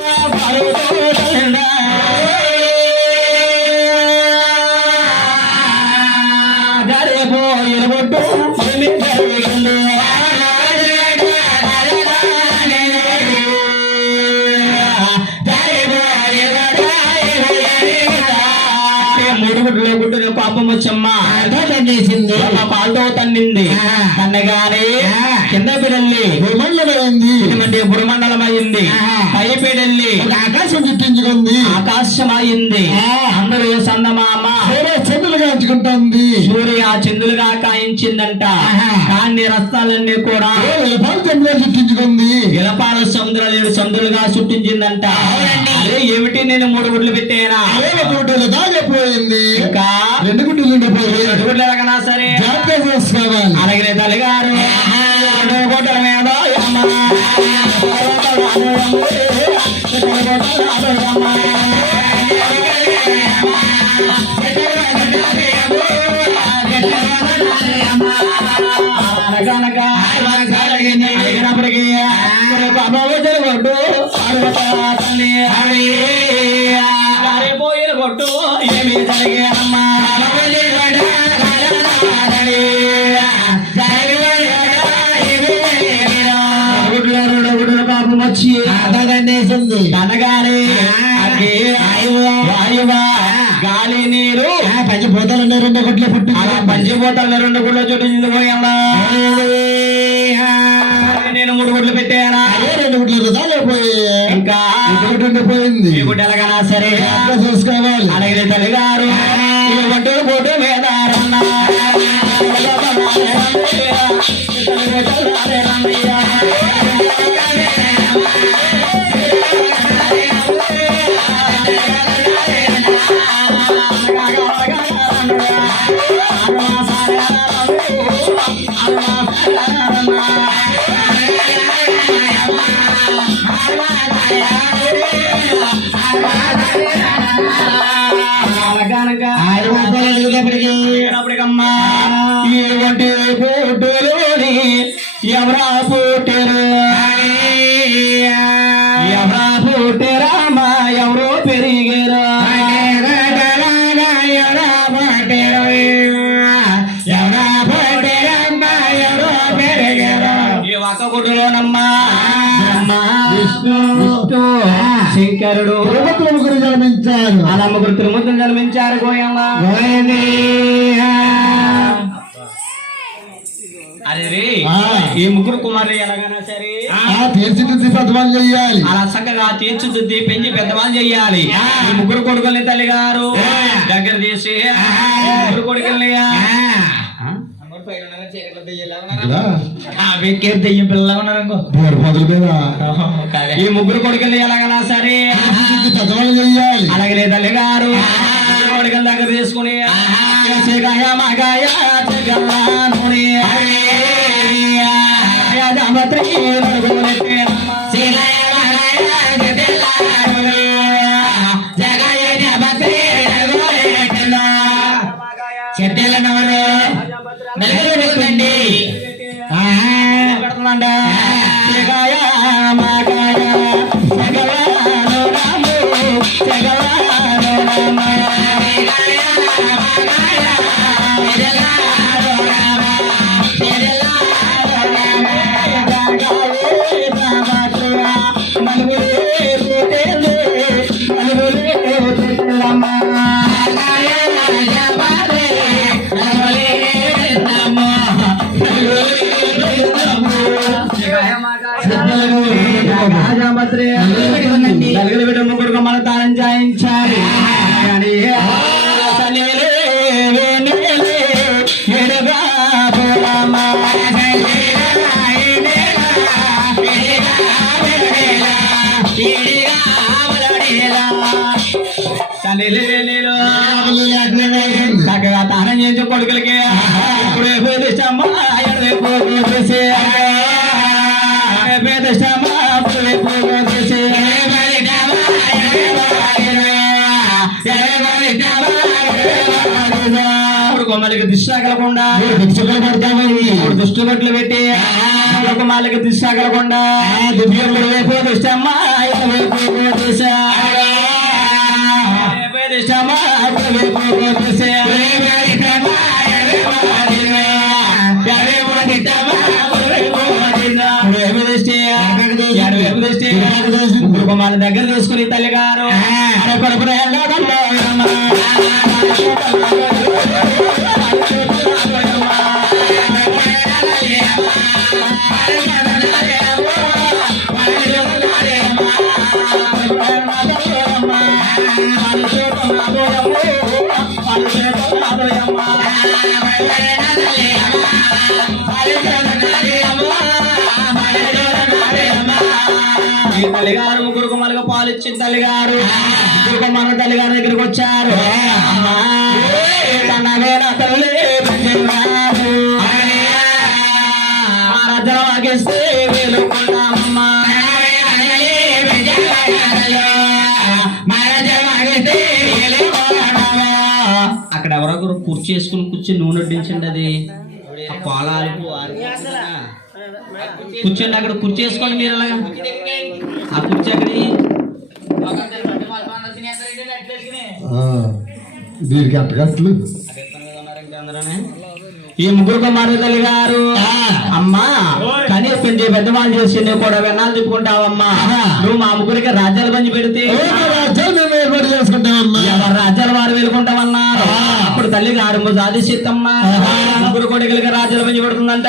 啊 快 మూడుగుడ్లు గుడ్డు పాపం వచ్చమ్మా. తండేసింది పాలతో తన్నింది. తన్నగానే. కింద పిడల్లి భూమండలమైంది. బుడమండలం అయింది. పై పిడల్లి ఆకాశం చుట్టించుకుంది. ఆకాశం అయింది. అందరూ సూర్య ఎంచుకుంటుంది సూర్య చంద్రులుగా కాయించిందంట. కాన్ని రస్తాలన్నీ కూడా పాలు చంద్రుగా చుట్టించుకుంది. విలపాల సముద్రాలు చంద్రులుగా అవునండి. అదే ఏమిటి నేను మూడు గుడ్లు పెట్టేనా? కోటలు దాగిపోయింది. ఇంకా? రెండు గుడ్లు నిండిపోయి రెండు గుడ్లు ఎలాగనా సరే. జాగ్రత్త చేసుకోవాలి. అలాగే తల్లిగారు. గుడ్డల మీద. కొట్టు ఏమి పాపం వచ్చి అనగానే పంచిపోతాలు రెండు గుడ్లు పుట్టి అలా పంచిపోతాల రెండు గుడ్ల చుట్టూ చిందిపోయాలా నేను మూడు గుడ్లు పెట్టానా రెండు గుడ్లు దాగిపోయి ఇంకా ఈ గుడ్డ ఎలాగనా సరే చూసుకోవాలి అలాగే తల్లిగారు ఈ గుడ్డు గుడ్డు మీద విష్ణు. శంకరుడు. తిరుపతి ముగ్గురు జన్మించారు. అలా ముగ్గురు తిరుమతులు జన్మించారు గోయమ్మ. అరే. ఈ ముగ్గురు కుమారులు ఎలాగైనా సరే తీర్చిదిద్ది పద్మాలు చెయ్యాలి అలా చక్కగా తీర్చిదిద్ది పెంచి పెద్దవాళ్ళు చెయ్యాలి ఈ ముగ్గురు కొడుకుల్ని తల్లి గారు దగ్గర తీసి ముగ్గురు కొడుకుల్ని ఈ ముగ్గురు కొడుకుల్ని ఎలాగైనా సరే అలాగే తల్లి గారు. కొడుకుల దగ్గర తీసుకుని మగాయ నలుగురు బిడ్డ ముగ్గురు మన దానం చేయించాలి. చక్కగా తానం చేసి కొడుకులకి ఇప్పుడే చూసి గుమ్మలకి దిశ తగలకుండా దిశలు పడతామని దుష్టు బట్లు పెట్టి గుమ్మలకి దిశ. తగలకుండా దివ్యముడు వైపు దిష్టమ్మా దగ్గర తీసుకుని తల్లిగారు. గారు తల్లిగారు ముగ్గురు కుమారుగా పాలు ఇచ్చిన తల్లిగారు. ముగ్గురు కుమారుల తల్లిగారి దగ్గరికి వచ్చారు. అమ్మా, కన్నవే నా తల్లి బంగారు. ఆ రజన వాగేస్తే. అక్కడ ఎవరొకరు కుర్చీ వేసుకుని కూర్చొని నూనె వడ్డించండి అది. పొలాలు. కూర్చోండి అక్కడ కుర్చీ వేసుకోండి మీరు అలాగా. ఆ కుర్చీ దీనికి ఈ ముగ్గురు కుమారు తల్లి గారు అమ్మా కనీసం పెద్దవాళ్ళు చేసి నువ్వు కూడా వెన్నాలు తిప్పుకుంటావమ్మా. నువ్వు మా ముగ్గురికి రాజ్యాలు పంచి పెడితే. రాజ్యాలు వారు వెళ్ళుకుంటామన్నారు అప్పుడు తల్లి గారు సాధిస్తమ్మా ముగ్గురు కొడుకులకి రాజ్యాలు పంచి పెడుతుందంట.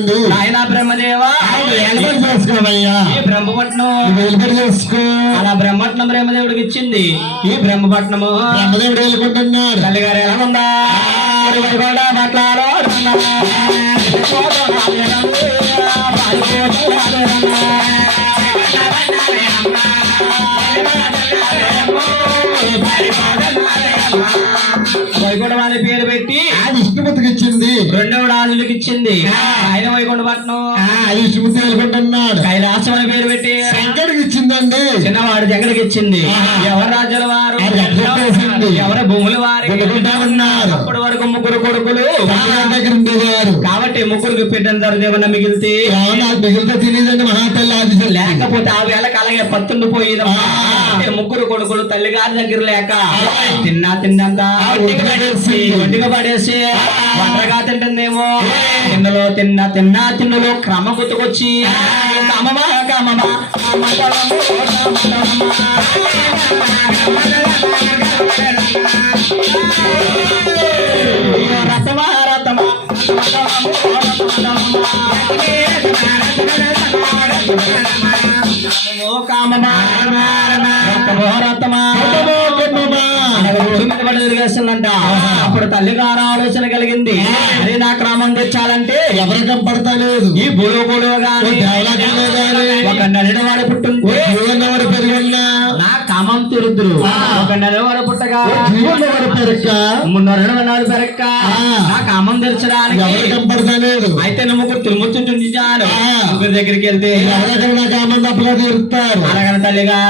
ఇచ్చిందండి ఆయన బ్రహ్మదేవా. ఏర్పాటు చేసుకోవయ్యా ఈ బ్రహ్మపట్నం. చేసుకో అలా బ్రహ్మపట్నం బ్రహ్మదేవుడికి ఇచ్చింది. ఈ బ్రహ్మపట్నము. బ్రహ్మదేవుడు వెళ్ళుకుంటున్నాడు తల్లిగారు ఎలా ఉందా? పట్లాలో వైకుంఠ వారి పేరు పెట్టి విష్ణుమతికి ఇచ్చింది రెండవ రాజులకి ఇచ్చింది ఆయన వైకుంఠ పట్నం ఆ విష్ణుమతి వెళ్ళుకుంటున్నాడు కైలాసం అని పేరు పెట్టి. శంకరుడికి ఇచ్చిందండి చిన్నవాడు జగడికి ఇచ్చింది. ఎవరు రాజ్యాల వారు అది ఎవరు భూముల వారి అప్పటి వరకు ముగ్గురు కొడుకులు. కాబట్టి ముగ్గురికి పెట్టిన ఏమన్నా మిగిలితే? మిగిలితే తినేదండి మహాతల్లి లేకపోతే ఆ వేళకి అలాగే పత్తుండి పోయేది ఆ. ముగ్గురు కొడుకులు తల్లి గారి దగ్గర లేక తిన్నా తిన్నంత ఒంటికి పడేసి. ఒంటిగా పడేసి వంటగా తింటుందేమో. తిన్నలో తిన్న తిన్నా తిన్నులో క్రమ గుర్తుకొచ్చి కామమా కామమా రతమా రతమా కామమా అప్పుడు తల్లి గారు ఆలోచన కలిగింది. అది నా క్రమం తెచ్చాలంటే ఎవరు కనపడతలేదు ఈ గాని దేవలోకంలో గాని ఒక నడిన వాడు పుట్టుంటే జీవనవరు పెరుగున్నా నా కామం తిరుద్దురు. ఒక నెలవాడు పుట్టగా పెరక్క? మున్నర నాడు పెరక్క. నా కామం తెరచడానికి ఎవరు కనపడతలేదు అయితే నువ్వు ఆ. ముగ్గురు దగ్గరికి వెళ్తే ఎవరెక్కడ నాకు ఆమంది అప్పగా తీరుతారు అనగన తల్లి గారు.